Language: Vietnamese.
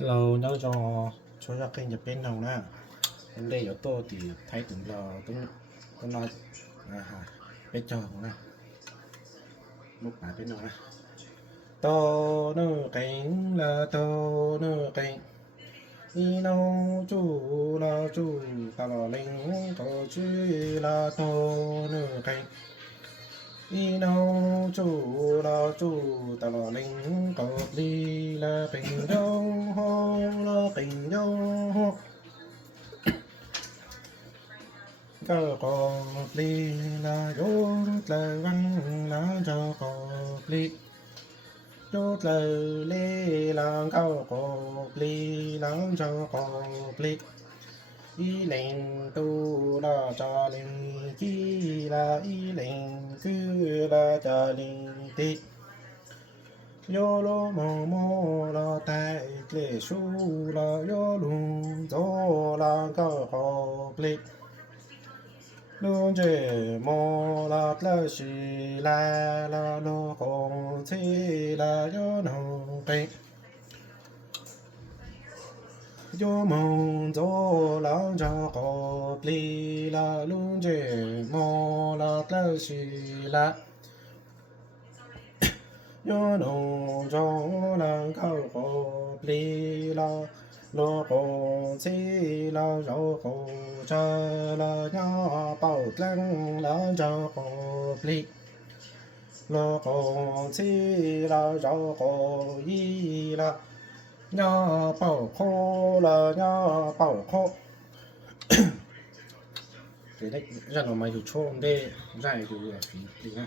Hello, nhớ cho ra kênh Nhật bên nào nè. Hôm nay ở tôi thì thấy tưởng là tôi nói bên chờ nè. Một bài bên nào nè. Tô nữ cánh là tô nữ cánh. Đi đâu chú là chú ta là linh tô chú là tô nữ cánh. Đi đâu chú là chú ta là linh tô đi là tình dâu hô là tình dâu hô. Cho cọp ly là dốt là văn là cho cọp ly dốt là lê là cao cọp ly là cho cọp ly y lệnh tu là cho linh chi là y lệnh cứ là cho linh tị yo lo mô la tai lệ su là yo lu do là cao cọp ly luôn chế mô la la xì la la lô công chi la yo nô bê yo mong dô la cho cô pli la luôn chế mô la la xì la yo nô cho la cao cô pli la lô công chi la rô cô cha la nhá bảo lăng la cho cô pli lô công chi la rô cô y la nhá bảo khô la nhá bảo khô thế đấy ra nó mày được trộm đây ra được phí đi ha.